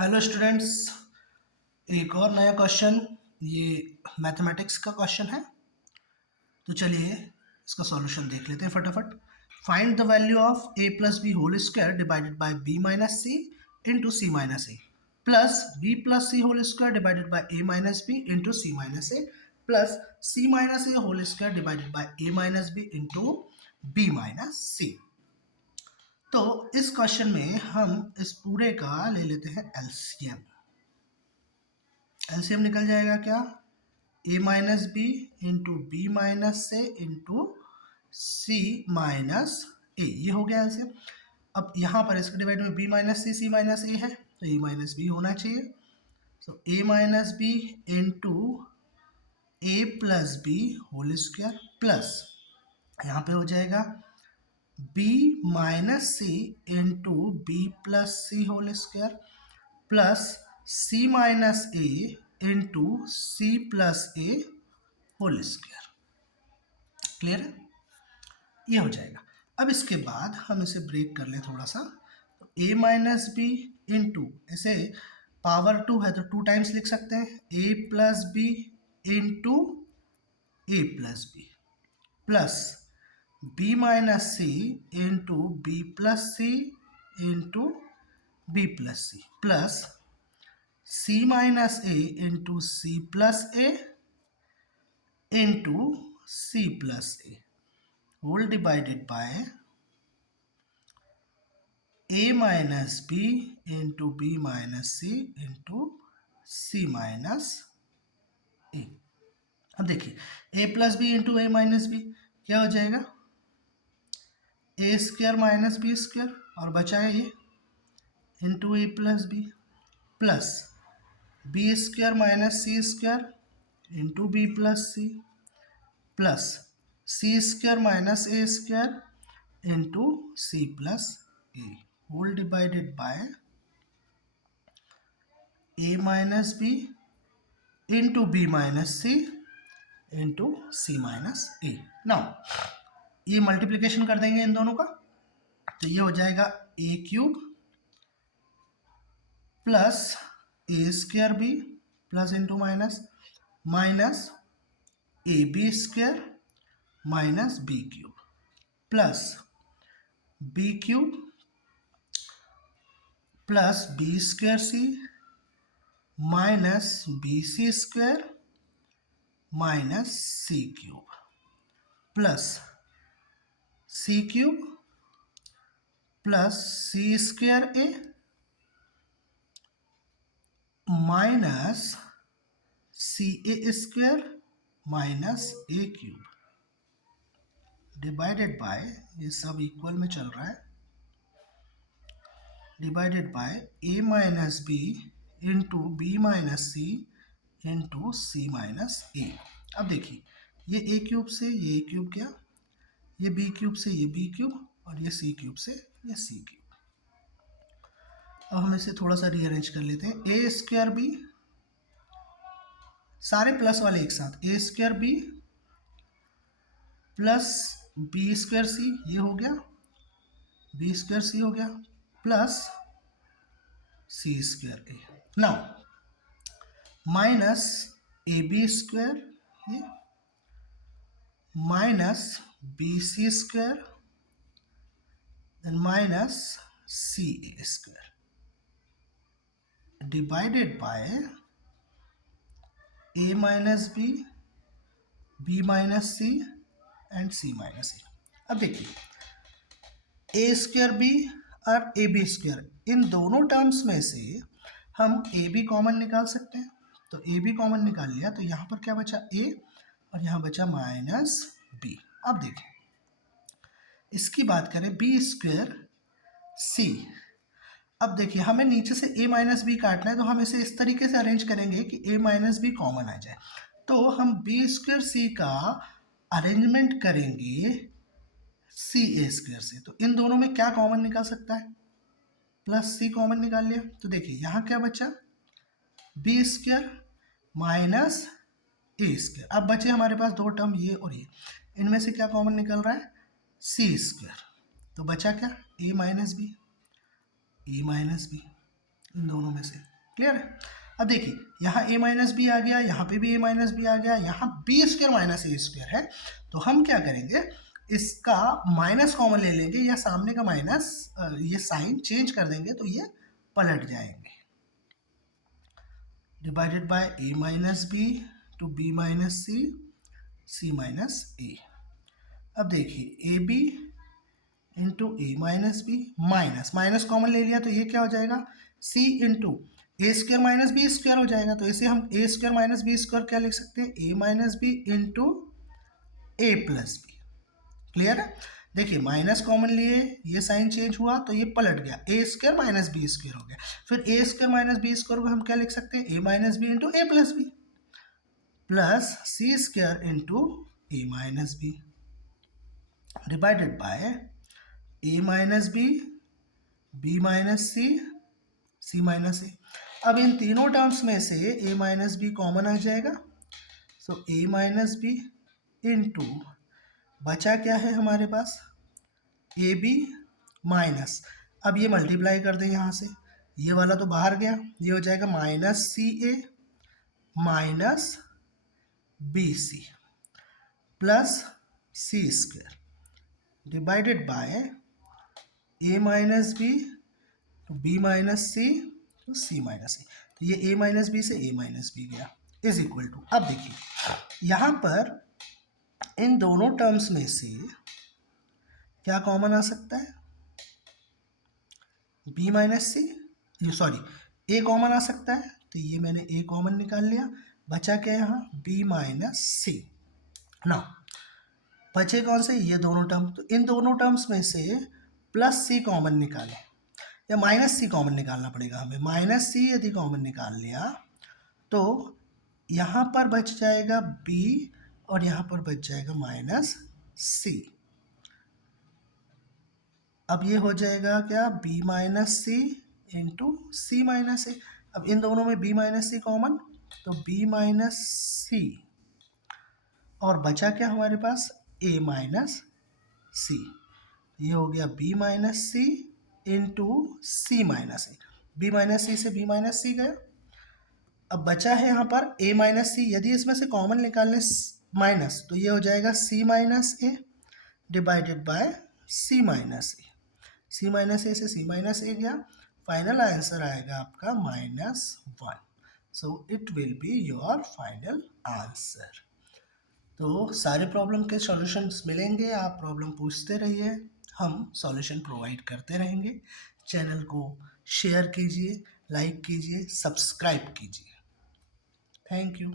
Hello students, एक और नया क्वेश्चन। ये मैथमेटिक्स का क्वेश्चन है। तो चलिए इसका सॉल्यूशन देख लेते हैं फटाफट। Find the value of a plus b whole square divided by b minus C into C minus a plus B plus c whole square divided by A minus B into C minus a plus c minus a whole square divided by A minus B into B minus सी। तो इस question में हम इस पूरे का ले लेते हैं एलसीएम। एलसीएम निकल जाएगा क्या? A minus B into B minus c into C minus a, ये हो गया एलसीएम। अब यहाँ पर इसके डिवाइड में b minus c minus a है तो ए माइनस बी होना चाहिए। तो a minus B into A plus b whole square plus यहाँ पे हो जाएगा b minus C into B plus c whole square plus c minus a into C plus A whole square. Clear है? ये हो जाएगा। अब इसके बाद हम इसे ब्रेक कर लें थोड़ा सा। तो ए माइनस बी इंटू, इसे पावर टू है तो टू टाइम्स लिख सकते हैं, a plus b into A plus B plus b minus C into B plus c into B plus C plus c minus a into C plus a into C plus A whole divided by A minus B into B minus C into C minus a. अब देखिए a plus b into a minus B क्या हो जाएगा? A square minus B square और बचा है ये into A plus B plus B square minus C square into B plus C plus C square minus A square into C plus A whole divided by A minus B into B minus C into C minus A. Now ये multiplication कर देंगे इन दोनों का, तो ये हो जाएगा A cube plus A square b plus into minus minus a b square minus b cube plus b cube plus B square c minus B c square minus c cube plus c cube plus C square a minus C a square minus a cube divided by, ये सब equal में चल रहा है, divided by A minus B into B minus C into C minus a. अब देखिए ये ए cube से ये ए क्यूब गया, ये बी क्यूब से ये बी क्यूब और ये सी क्यूब से ये सी क्यूब। अब हम इसे थोड़ा सा रीअरेंज कर लेते हैं। ए स्क्वायर बी, सारे प्लस वाले एक साथ, a square b plus B square c, ये हो गया बी स्क्वायर सी हो गया plus C square a. Now minus a b square ये minus B c square then minus C a square divided by A minus b minus c and c minus a. अब देखिए ए square B और ए b square, इन दोनों terms में से हम A B common निकाल सकते हैं। तो ए बी कॉमन निकाल लिया तो यहाँ पर क्या बचा? ए और यहाँ बचा माइनस बी। अब देखिए इसकी बात करें बी स्क्वायर सी। अब देखिए हमें नीचे से ए माइनस बी काटना है तो हम इसे इस तरीके से अरेंज करेंगे कि ए माइनस बी कॉमन आ जाए। तो हम बी स्क्वायर सी का अरेंजमेंट करेंगे सी ए स्क्वायर से। तो इन दोनों में क्या कॉमन निकाल सकता है? प्लस सी कॉमन निकाल लिया तो देखिए यहाँ क्या बचा? B square minus A square. अब बचे हमारे पास दो टर्म ये और ये, इनमें से क्या कॉमन निकल रहा है? सी स्क्वायर। तो बचा क्या? ए माइनस बी इन दोनों में से। क्लियर है? अब देखिए यहाँ a माइनस बी आ गया, यहाँ पे भी a माइनस बी आ गया, यहाँ B square minus A square है, तो हम क्या करेंगे, इसका माइनस कॉमन ले लेंगे या सामने का माइनस ये साइन चेंज कर देंगे तो ये पलट जाएंगे। Divided by a minus b to b minus c, c minus a. अब देखिए a b into a minus b, minus minus common ले लिया तो ये क्या हो जाएगा, c into a square minus B square हो जाएगा, तो इसे हम a square minus B square क्या लिख सकते हैं, a minus B into A plus b. Clear है? देखिए माइनस कॉमन लिए, ये साइन चेंज हुआ तो ये पलट गया, a square minus B square हो गया, फिर a square minus B square को हम क्या लिख सकते हैं, a minus B into A plus B plus C square into a minus b divided by A minus b minus c minus a. अब इन तीनों टर्म्स में से ए माइनस बी कॉमन आ जाएगा, so a minus B into बचा क्या है हमारे पास, ए बी माइनस, अब ये मल्टीप्लाई कर दें यहाँ से, ये वाला तो बाहर गया, ये हो जाएगा minus C A minus B C plus C square divided by A minus B तो बी माइनस सी तो सी माइनस ए, तो ये ए माइनस बी से ए माइनस बी गया इज इक्वल टू। अब देखिए यहाँ पर इन दोनों टर्म्स में से क्या कॉमन आ सकता है, b minus c, sorry a common आ सकता है, तो ये मैंने a कॉमन निकाल लिया, बचा क्या यहाँ b माइनस सी ना, बचे कौन से, ये दोनों टर्म, तो इन दोनों टर्म्स में से प्लस सी कॉमन निकालें या माइनस सी कॉमन निकालना पड़ेगा हमें, माइनस सी यदि कॉमन निकाल लिया तो यहाँ पर बच जाएगा b और यहाँ पर बच जाएगा माइनस सी। अब ये हो जाएगा क्या, b minus C into C minus a, अब इन दोनों में b माइनस सी कॉमन तो b माइनस सी और बचा क्या हमारे पास a माइनस सी, ये हो गया b माइनस सी इंटू सी माइनस ए, b माइनस सी से b माइनस सी गया, अब बचा है यहाँ पर a माइनस सी, यदि इसमें से कॉमन निकालने माइनस तो ये हो जाएगा c minus a divided by c minus a, c minus a से सी माइनस ए गया, फाइनल आंसर आएगा आपका -1, so it will be your final answer. तो सारे प्रॉब्लम के सॉल्यूशंस मिलेंगे, आप प्रॉब्लम पूछते रहिए, हम सॉल्यूशन प्रोवाइड करते रहेंगे। चैनल को शेयर कीजिए, लाइक कीजिए, सब्सक्राइब कीजिए। Thank you.